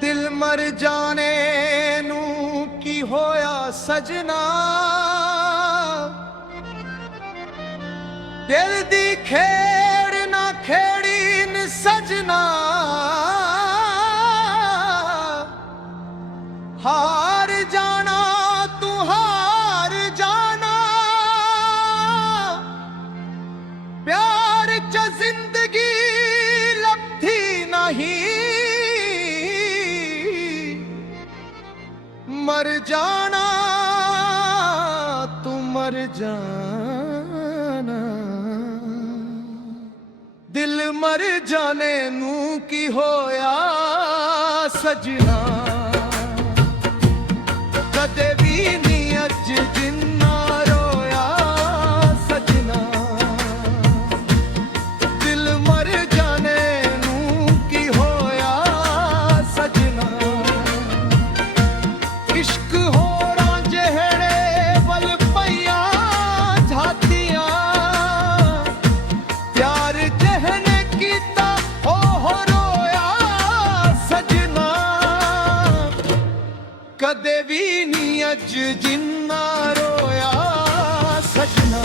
दिल मर जाने नू की होया सजना, दिल दी खेड़ ना खेड़ी न सजना। हार जाना तू हार जाना, प्यार च जिंदगी लब्धी नहीं। मर जाना तू मर जाना, दिल मर जाने नू की होया सजना। कदे भी नी अज जिन्ना रोया सजना, दिल मर जाने नू की होया सजना। इश्क होरा जेहड़े वल पईया झातियां, प्यार जहने कीता ओह रोया सजना। कदे भी नी अज जिन्ना रोया सजना।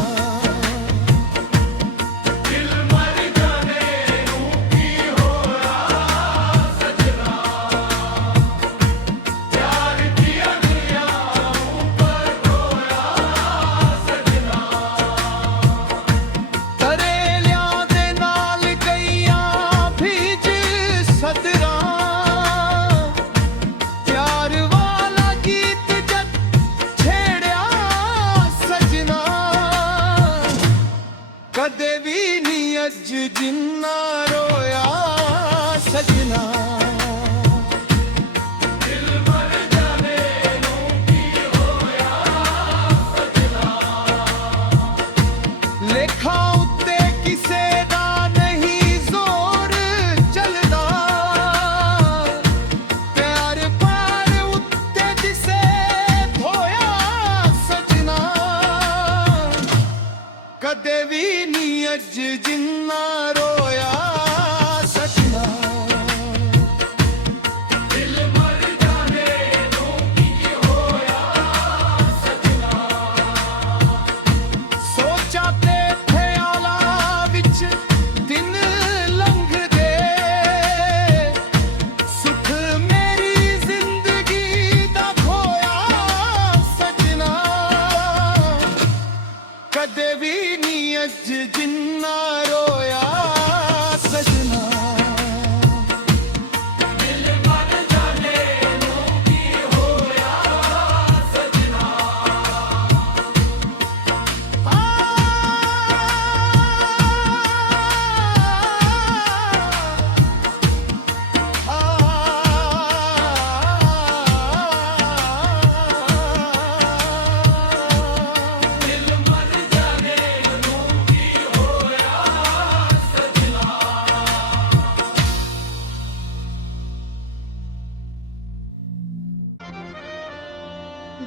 दिल मर जाने नू की होया सजना, प्यार दिया दिया ऊपर रोया सजना। तरेलियां दे नाल गईयां भीज सदरां, प्यार वाला गीत जद छेड़िया सजना। कदे भी नी अज जिन्ना रोया सजना। दिल मर जाने नू की होया सजना, लेखा उत्ते किसे दा नहीं जोर चलदा, प्यार पार उत्ते दिसे धोया सजना। कदे भी नी अज जिन्ना रोया सजना। दिल मर जाने नू की होया सजना, सोचा ते ख्याला विच दिन लंघदे, सुख मेरी जिंदगी दा खोया सजना। कदे भी नी अज जिन्ना रोया सजना। दिल मर जाने नू की होया सजना। दिल मर जाने नू की होया सजना।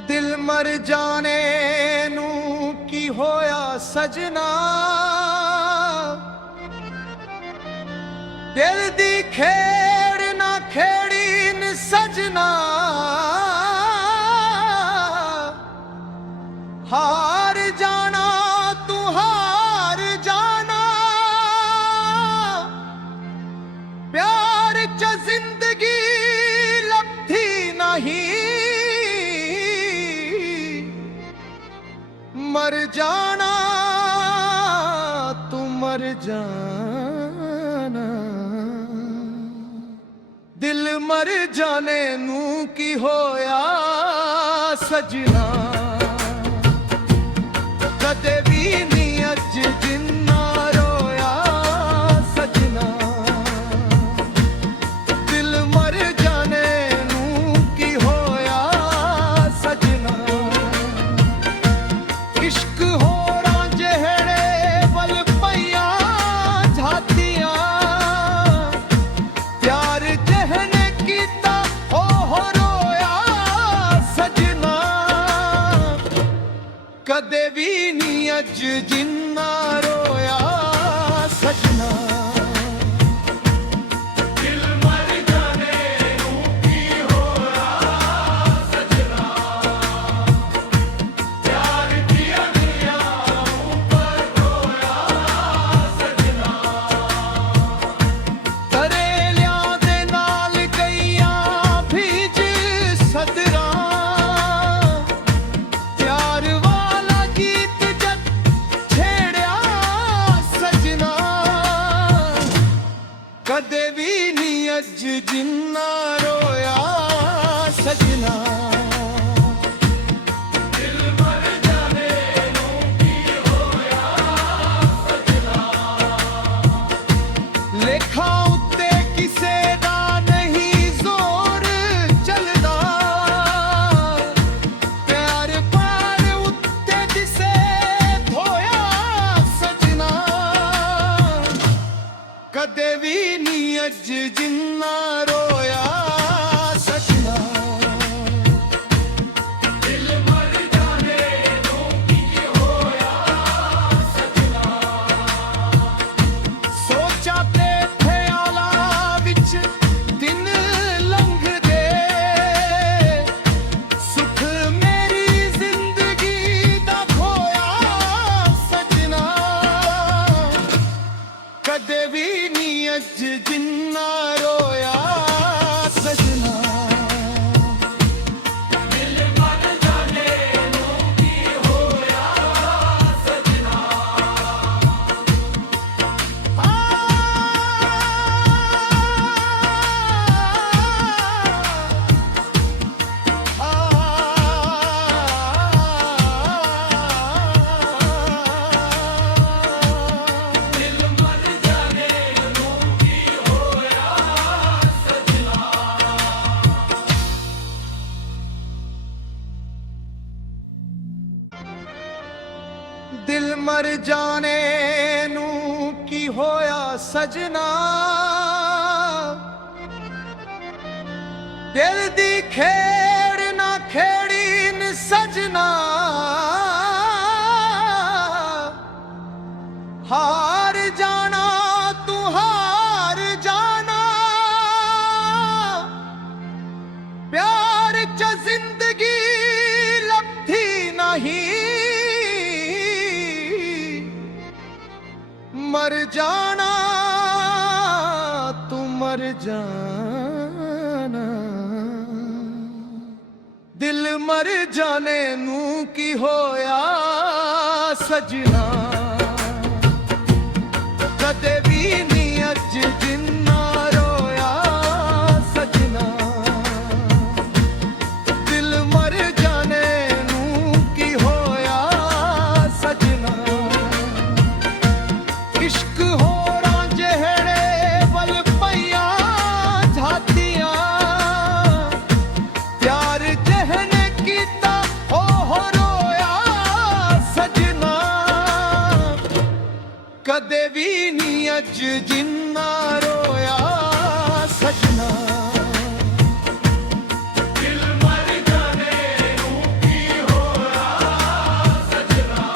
दिल मर जाने नू की होया सजना, दिल दी खेड़ ना खेड़ी न सजना। हार जाना तू हार जाना, प्यार च जिंदगी लब्धी नहीं। मर जाना तू मर जाना, दिल मर जाने नू की होया सजना। कदे भी नी अज जिन्ना रोया सजना, दिल मर जाने नू की होया सजना। इश्क होरा जेहड़े वल पईया झातियां, प्यार जहने कीता ओह रोया सजना। कदे भी नी अज जिन्ना रोया सजना। दिल मर जाने नू की ਅੱਜ ਜਿੰਨਾ ਰੋਇਆ ਸਜਣਾ ਲੇਖਾਂ ਉੱਤੇ ਕਿਸੇ ਦਾ ਨਹੀਂ ਜ਼ੋਰ ਚੱਲਦਾ ਪਿਆਰ ਪਾਰ ਉੱਤੇ ਦਿਸੇ ਧੋਇਆ ਸਜਣਾ ਕਦੇ ਵੀ ਨਹੀਂ ਅੱਜ ਜਿੰਨਾ ਰੋਇਆ ਸਜਣਾ ਦਿਲ ਮਰ ਜਾਣੇ ਨੂੰ ਕੀ ਹੋਇਆ ਸਜਣਾ ਸੋਚਾਂ ਤੇ ਖਿਆਲਾਂ ਵਿੱਚ ਦਿਨ ਲੰਘਦੇ ਸੁੱਖ ਮੇਰੀ ਜ਼ਿੰਦਗੀ ਦਾ ਖੋਇਆ ਸਜਣਾ ਕਦੇ ਵੀ ਨਹੀਂ ਅੱਜ ਜਿੰਨਾ ਰੋਇਆ ਸਜਣਾ ਦਿਲ ਮਰ ਜਾਣੇ ਨੂੰ ਕੀ ਹੋਇਆ ਸਜਣਾ ਦਿਲ ਮਰ ਜਾਣੇ ਨੂੰ ਕੀ ਹੋਇਆ ਸਜਣਾ ਦਿਲ ਮਰ ਜਾਣੇ ਨੂੰ ਕੀ ਹੋਇਆ ਸਜਣਾ ਦਿਲ ਦੀ ਖੇੜ ਨਾ ਖੇੜੀ ਨ ਸਜਣਾ ਹਾਰ ਜਾਣਾ ਤੂੰ ਹਾਰ ਜਾਣਾ ਪਿਆਰ ਚ ਜ਼ਿੰਦਗੀ ਲੱਭਦੀ ਨਹੀਂ ਮਰ ਜਾਣਾ ਤੂੰ ਮਰ ਜਾਣਾ ਦਿਲ ਮਰ ਜਾਣੇ ਨੂੰ ਕੀ ਹੋਇਆ ਸਜਣਾ ਕਦੇ ਵੀ ਨਹੀਂ ਅੱਜ ਜਿੰਨਾ ਰੋਇਆ ਸਜਣਾ ਦਿਲ ਮਰ ਜਾਣੇ ਨੂੰ ਕੀ ਹੋਇਆ ਸਜਣਾ ਇਸ਼ਕ ਹੋਰਾਂ ਜਿਹੜੇ ਵੱਲ ਪਈਆਂ ਝਾਤੀਆਂ ਪਿਆਰ ਜਿਹਨੇ ਕੀਤਾ ਉਹ ਰੋਇਆ ਸਜਣਾ ਕਦੇ ਵੀ ਨਹੀਂ ਅੱਜ ਜਿੰਨਾ ਰੋਇਆ ਸਜਣਾ ਦਿਲ ਮਰ ਜਾਣੇ ਨੂੰ ਕੀ ਹੋਇਆ ਸਜਣਾ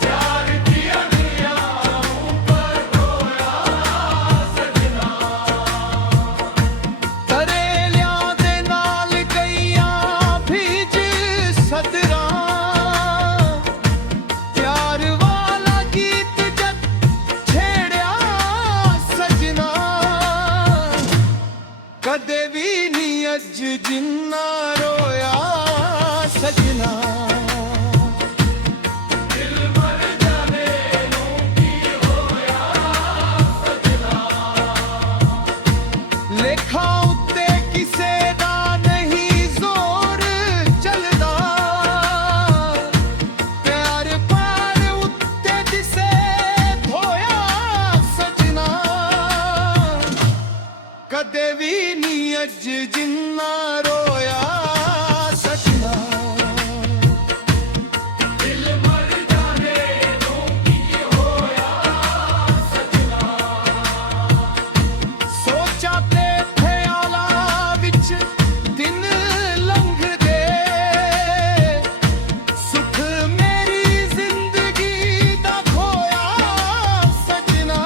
ਪਿਆਰ ਦੀਆਂ ਨੀਆਂ ਉੱਪਰ ਹੋਇਆ ਸਜਣਾ ਤਰੇਲਿਆਂ ਦੇ ਨਾਲ ਗਈਆਂ ਭੀਜ ਸਦਰਾਂ ਪਿਆਰ ਵਾਲਾ ਗੀਤ ਜਦ ਛੇੜਿਆ ਸਜਣਾ ਕਦੇ ਵੀ ਨਹੀਂ ਅੱਜ ਜਿੰਨਾ ਰੋਇਆ ਸਜਣਾ ਦਿਲ ਮਰ ਜਾਣੇ ਨੂੰ ਕੀ ਹੋਇਆ ਸਜਣਾ ਲੇਖਾਂ ਉੱਤੇ ਕਿਸੇ ਦਾ ਨਹੀਂ ਜ਼ੋਰ ਚੱਲਦਾ ਪਿਆਰ ਪਾਰ ਉੱਤੇ ਦਿਸੇ ਧੋਇਆ ਸਜਣਾ ਕਦੇ ਵੀ ਨਹੀਂ ਅੱਜ ਜਿੰਨਾ ਰੋਇਆ ਸਜਣਾ ਦਿਲ ਮਰ ਜਾਣੇ ਨੂੰ ਕੀ ਹੋਇਆ ਸਜਣਾ ਸੋਚਾਂ ਤੇ ਖਿਆਲਾਂ ਵਿੱਚ ਦਿਨ ਲੰਘਦੇ ਸੁੱਖ ਮੇਰੀ ਜ਼ਿੰਦਗੀ ਦਾ ਖੋਇਆ ਸਜਣਾ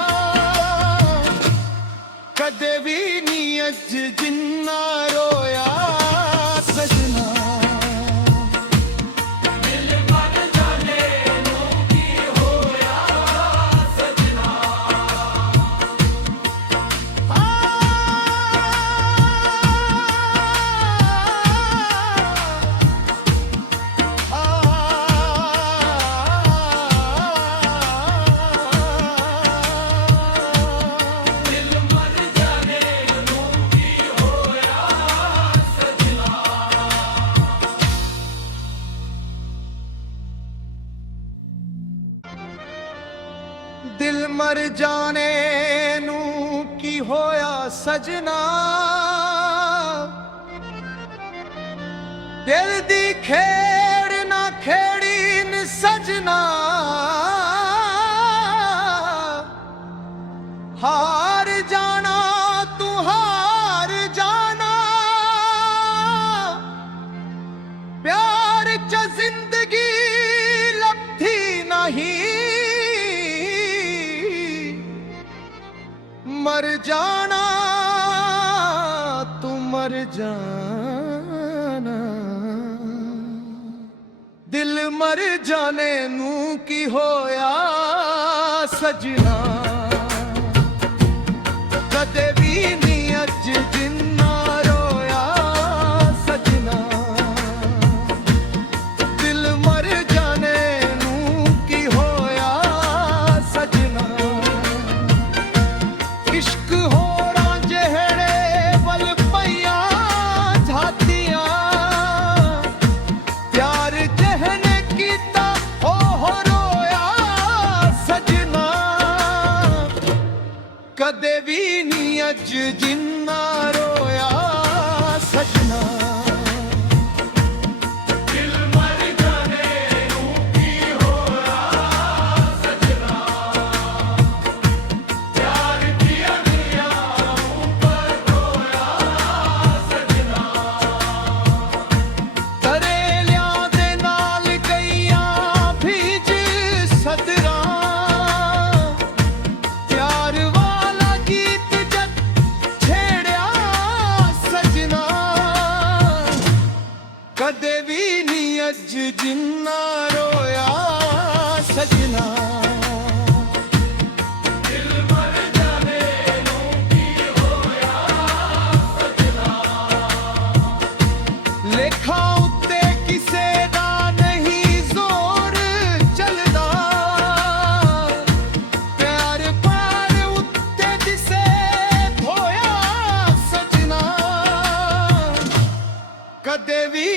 ਕਦੇ ਵੀ ਨਹੀਂ ਅੱਜ ਜਿੰਨਾ ਰੋਇਆ ਸਜਣਾ ਦਿਲ ਮਰ ਜਾਣੇ ਨੂੰ ਕੀ ਹੋਇਆ ਸਜਣਾ ਦਿਲ ਮਰ ਮਰ ਜਾਣੇ ਨੂੰ ਕੀ ਹੋਇਆ ਸਜਣਾ, ਦਿਲ ਦੀ ਖੇੜ ਨਾ ਖੇੜੀ ਨ ਸਜਣਾ, ਹਾਰ ਜਾਣਾ ਤੂੰ ਹਾਰ ਜਾਣਾ, ਪਿਆਰ ਚ ਜ਼ਿੰਦਗੀ ਲੱਭਦੀ ਨਹੀਂ, मर जाना तू मर जाना, दिल मर जाने नू की होया सजना, कदे भी नहीं अज जिन्ना रोया सजना, दिल मर जाने नू की होया सजना, इश्क होरा जेहड़े वल पईया झातियां, प्यार जहने कीता ओह रोया सजना, कदे भी नहीं अज जिन्ना रोया सजना, कदे भी नहीं अज जिन्ना रोया सजना, दिल मर जाने नू की होया सजना, लेखा उत्ते किसे दा नहीं जोर चलदा, प्यार पार उत्ते दिसे होया सजना, कदे भी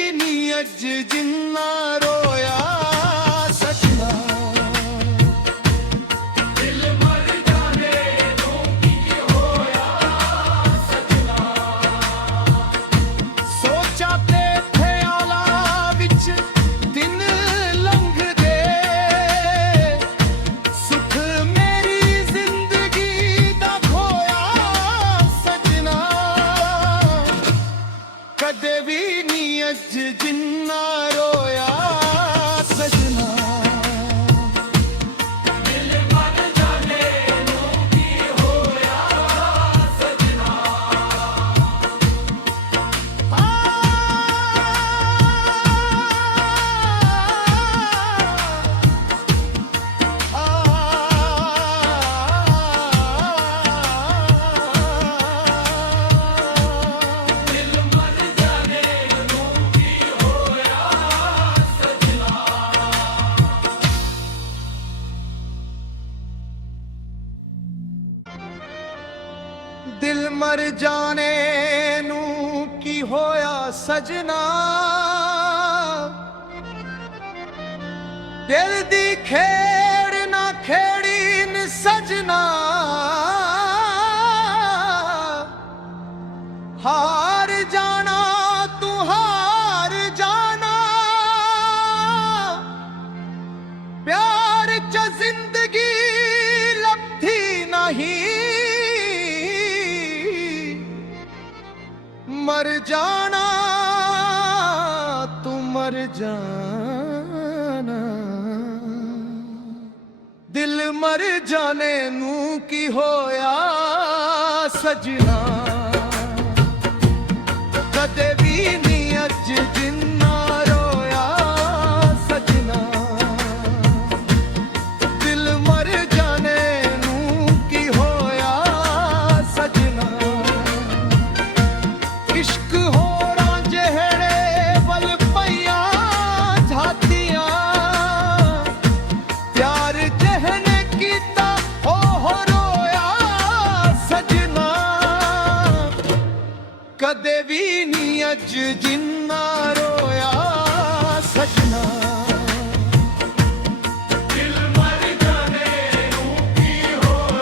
अज जिन्ना रोया सजना, दिल मर जाने नू की होया सजना, सोचा ते ख्याला विच दिन लंघ गए, सुख मेरी जिंदगी दा खोया सजना, कदे भी नहीं अज जिन्ना रोया सजना, दिल मर जाने नू की होया सजना, दिल मर जाने नू की होया सजना, दिल मर जाने नू की होया सजना, दिल दी खेड़ ना खेड़ी न सजना, हार जाना तू हार जाना, प्यार च जिंदगी लभदी नहीं, मर जाना तू मर जाना, दिल मर जाने नू की होया सजना, कदे भी नहीं अज जिन्ना रोया सजना, दिल मर जाने नू की होया सजना, इश्क होरा जेहड़े वल पईया झातियां, प्यार जहने कीता ओह रोया सजना, कदे भी नहीं अज जिन्ना रोया सजना, दिल मर जाने नू की होया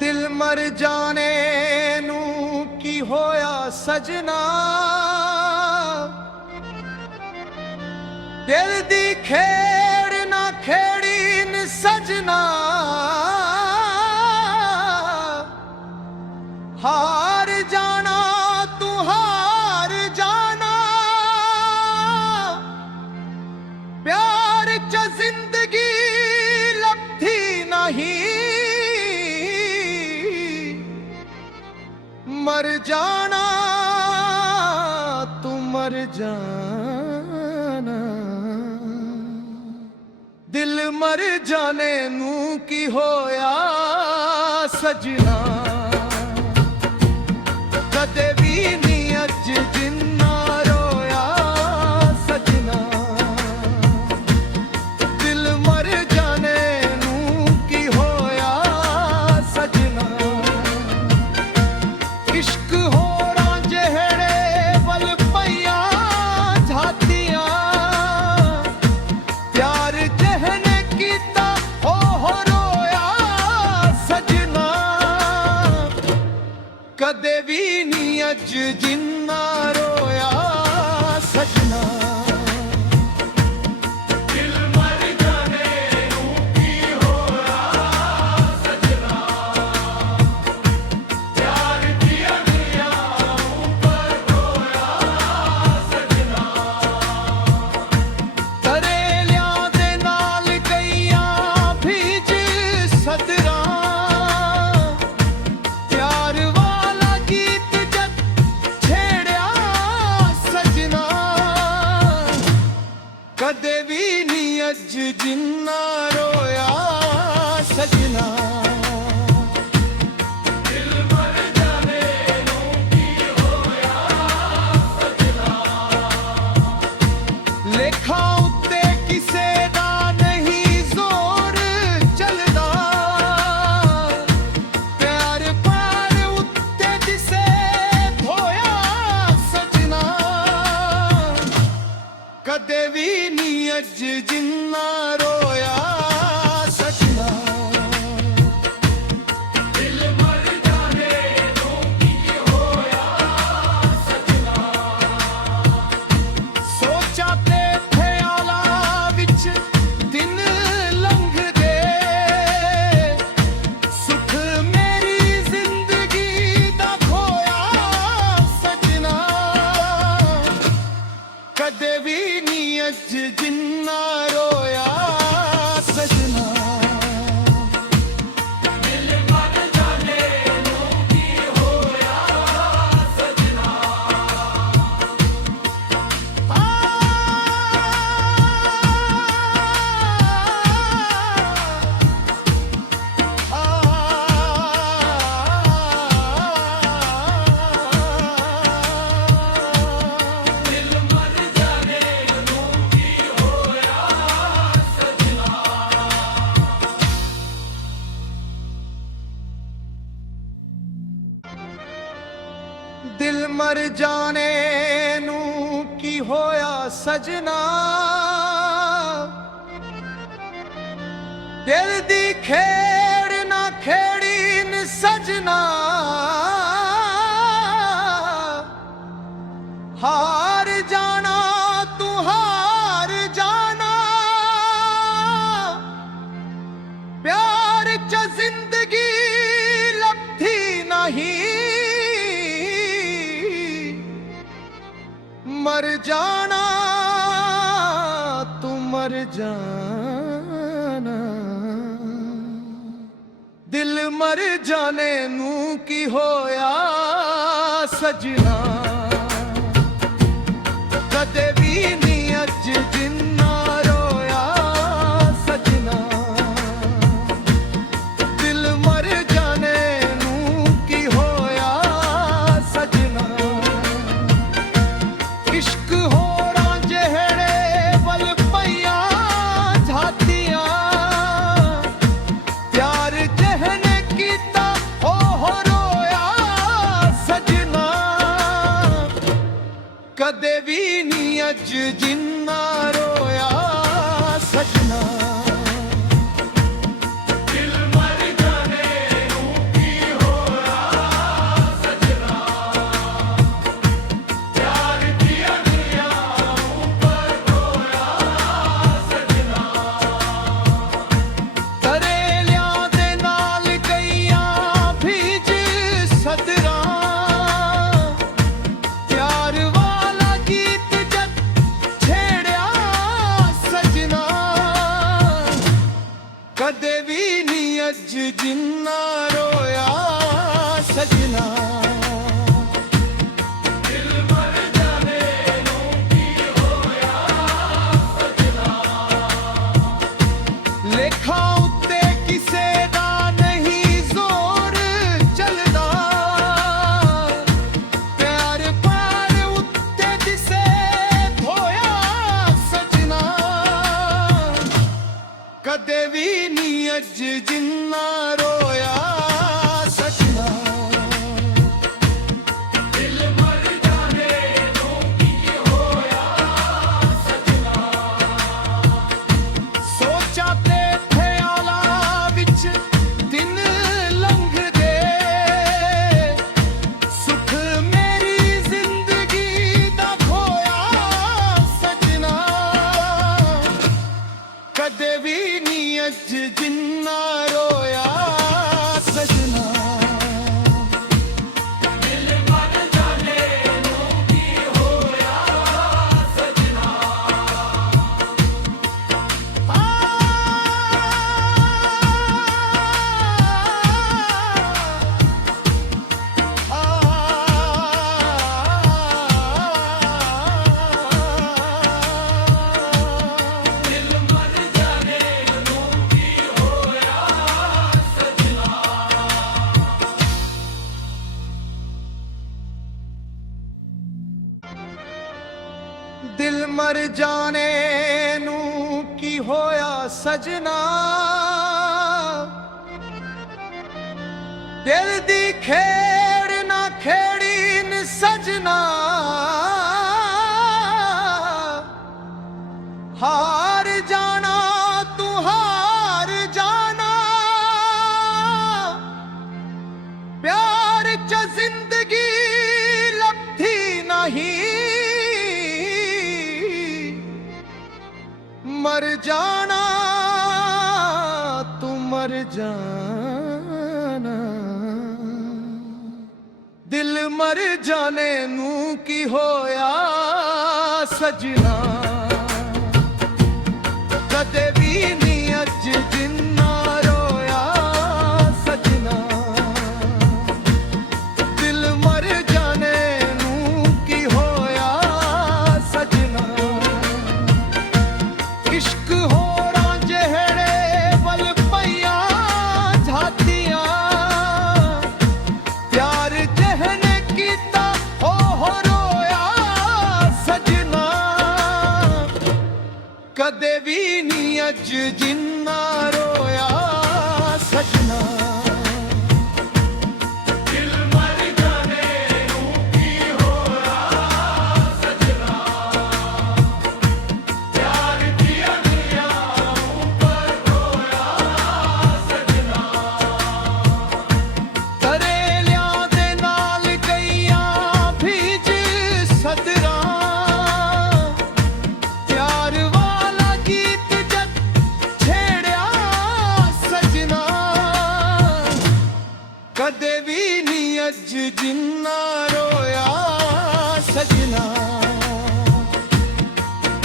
दिल मर जाने नू की होया सजना, दिल दी खेड़ ना खेड़ी न सजना, हार जाना तू हार जाना, प्यार च जिंदगी लब्धी नहीं, मर जाना तू मर जाना, दिल मर जाने नू की होया सजना, कदे भी नहीं अज जिन्ना रोया सजना, दिल मर जाने नू की होया सजना, इश्क होरा जेहड़े वल पईया झातियां, प्यार जहने कीता हो रोया सजना, कदे भी नहीं अज जिन्ना रोया सजना, दिल मर जाने नू की होया सजना, प्यार दिया दिया ऊपर रोया सजना, तरेलियां दे नाल गईया भीज सदरा, प्यार वाला गीत जद छेड़या सजना, कदे भी नहीं अज जिन्ना रोया सजना, दिल मर जाने नू की होया सजना, लेखा उत्ते किसे दा नहीं जोर चलदा, प्यार पार उत्ते जिसे धोया सजना, कदे भी नहीं अज जिन्ना रोया सजना, दिल मर जाने नू की होया सजना, सोचा ते ख्याला विच दिन लंघदे, सुख मेरी जिंदगी दा खोया सजना, कदे भी नहीं अज जिन्ना रोया सजना, दिल मर जाने नू की होया सजना, दिल मर जाने नू की होया सजना, दिल मर जाने नू की होया सजना, दिल दी खेड़ ना खेड़ी न सजना, हार जाना तू हार जाना, प्यार च जिंदगी लब्धी नहीं, मर जाना तू मर जाना, दिल मर जाने नू की होया सजना, कदे भी नहीं अज जिन्ना रोया सजना, दिल मर जाने नू की होया सजना, इश्क होरा जेहड़े वल पईया झातियां, प्यार जहने कीता हो रोया सजना, ਕਦੇ ਵੀ ਨਹੀਂ ਅੱਜ ਜਿੰਨਾ ਰੋਇਆ ਸਜਣਾ। ਦਿਲ ਮਰ ਜਾਵੇ ਨੂੰ ਕੀ ਹੋਇਆ ਸਜਣਾ। ਲੇਖਾਂ ਉੱਤੇ ਕਿਸੇ ਦਾ ਨਹੀਂ ਜ਼ੋਰ ਚੱਲਦਾ। ਪਿਆਰ ਪਾਰ ਉੱਤੇ ਦਿਸੇ ਹੋਇਆ ਸਜਣਾ। ਕਦੇ ਵੀ ਨਹੀਂ ਅੱਜ ਜਿੰਨਾ ਰੋਇਆ ਸਜਣਾ। ਦਿਲ ਮਰ ਜਾਣੇ ਨੂੰ ਕੀ ਹੋਇਆ ਸਜਣਾ। ਸੋਚਾਂ ਤੇ ਖਿਆਲਾਂ ਵਿੱਚ ਦਿਨ ਲੰਘਦੇ। ਸੁੱਖ ਮੇਰੀ ਜ਼ਿੰਦਗੀ ਦਾ ਖੋਇਆ ਸਜਣਾ। ਕਦੇ ਵੀ ਨਹੀਂ ਅੱਜ ਜਿੰਨਾ ਰੋਇਆ ਸਜਣਾ। ਦਿਲ ਮਰ ਜਾਣੇ ਨੂੰ ਕੀ ਹੋਇਆ ਸਜਣਾ। ਦਿਲ ਮਰ ਜਾਣੇ ਨੂੰ ਕੀ ਹੋਇਆ ਸਜਣਾ। ਦਿਲ ਮਰ ਜਾਣੇ ਨੂੰ ਕੀ ਹੋਇਆ ਸਜਣਾ। ਦਿਲ ਦੀ ਖੇੜ ਨਾ ਖੇੜੀ ਨ ਸਜਣਾ। ਹਾਰ ਜਾਣਾ ਤੂੰ ਹਾਰ ਜਾਣਾ। ਪਿਆਰ ਚ ਜ਼ਿੰਦਗੀ ਲੱਭਦੀ ਨਹੀਂ। ਮਰ ਜਾਣਾ ਤੂੰ ਮਰ ਜਾਣਾ। ਦਿਲ ਮਰ ਜਾਣੇ ਨੂੰ ਕੀ ਹੋਇਆ ਸਜਣਾ। ਕਦੇ ਵੀ ਨਹੀਂ ਅੱਜ ਜਿੰਨਾ ਰੋਇਆ ਸਜਣਾ। ਦਿਲ ਮਰ ਜਾਣੇ ਨੂੰ ਕੀ ਹੋਇਆ ਸਜਣਾ। ਇਸ਼ਕ ਹੋਰਾਂ ਜਿਹੜੇ ਵੱਲ ਪਈਆਂ ਝਾਤੀਆਂ। ਪਿਆਰ ਜਿਹਨੇ ਕੀਤਾ ਉਹ ਰੋਇਆ ਸਜਣਾ। ਕਦੇ ਵੀ ਨਹੀਂ ਅੱਜ ਜਿੰਨਾ ਰੋਇਆ ਸਜਣਾ। ਦਿਲ ਮਰ ਜਾਣੇ ਨੂੰ ਕੀ ਹੋਇਆ ਸਜਣਾ। ਪਿਆਰ ਦੀਆਂ ਨੀਆਂ ਉੱਪਰ ਹੋਇਆ ਸਜਣਾ। ਤਰੇਲਿਆਂ ਦੇ ਨਾਲ ਗਈਆਂ ਭੀਜ ਸਦਰਾਂ। ਪਿਆਰ ਵਾਲਾ ਗੀਤ ਜਦ ਛੇੜਿਆ ਸਜਣਾ। ਕਦੇ ਵੀ ਨਹੀਂ ਅੱਜ ਜਿੰਨਾ ਰੋਇਆ ਸਜਣਾ।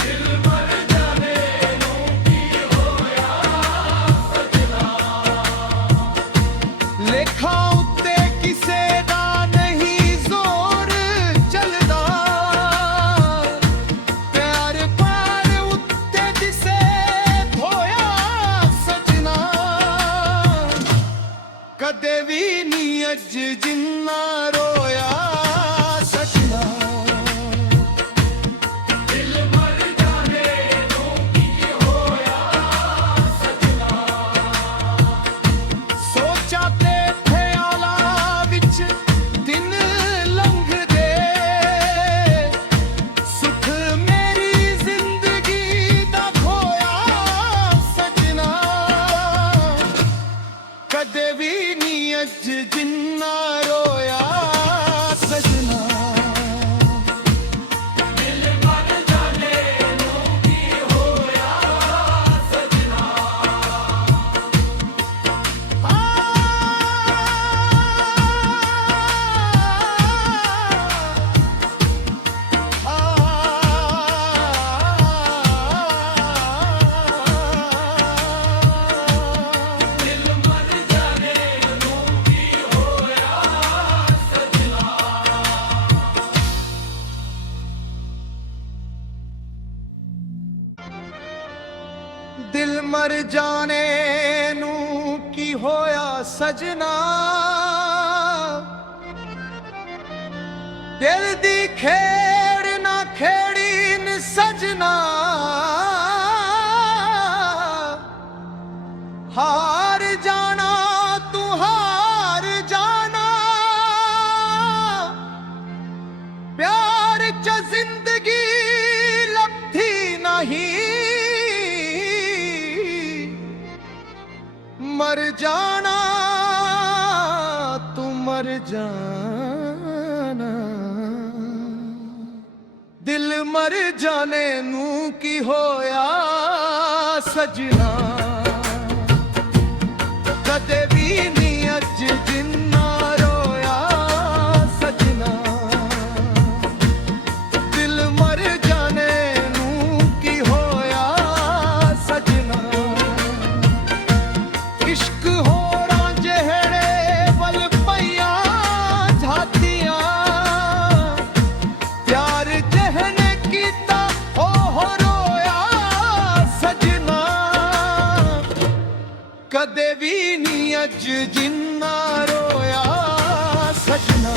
ਦਿਲ ਮਰ ਜਾਣੇ ਨੂੰ ਕੀ ਹੋਇਆ ਸਜਣਾ। ਲੇਖਾਂ ਉੱਤੇ ਕਿਸੇ ਦਾ ਨਹੀਂ ਜ਼ੋਰ ਚੱਲਦਾ। ਪਿਆਰ ਪਾਰ ਉੱਤੇ ਦਿਸੇ ਹੋਇਆ ਸਜਣਾ। ਕਦੇ ਵੀ ਨਹੀਂ ਅੱਜ ਜਿੰਨਾ ਰੋਇਆ ਸਜਣਾ। ਦਿਲ ਮਰ ਜਾਣੇ ਨੂੰ ਕੀ ਹੋਇਆ ਸਜਣਾ। ਸੋਚਾਂ ਤੇ ਖਿਆਲਾਂ ਵਿੱਚ ਦਿਨ ਲੰਘਦੇ। ਸੁੱਖ ਮੇਰੀ ਜ਼ਿੰਦਗੀ ਦਾ ਖੋਇਆ ਸਜਣਾ। ਕਦੇ ਵੀ ਨਹੀਂ ਅੱਜ ਜਿੰਨਾ ਰੋਇਆ ਸਜਣਾ। ਦਿਲ ਮਰ ਜਾਣੇ ਨੂੰ ਕੀ ਹੋਇਆ ਸਜਣਾ। ਸਜਣਾ ਦਿਲ ਦੀ ਖੇੜ ਨਾ ਖੇੜੀ ਨ ਸਜਣਾ ਹਾਰ ਜਾਣਾ ਤੂੰ ਹਾਰ ਜਾਣਾ प्यार च जिंदगी लब्धी नहीं मर जाना तू मर जाना दिल मर जाने नू की होया सजना कदे भी नहीं अज जिन्ना रोया सजना दिल मर जाने नू की होया सजना इश्क होरा जेहड़े वल पईया झातियां प्यार जहने कीता हो रोया सजना कदे भी नहीं अज जिन्ना रोया सजना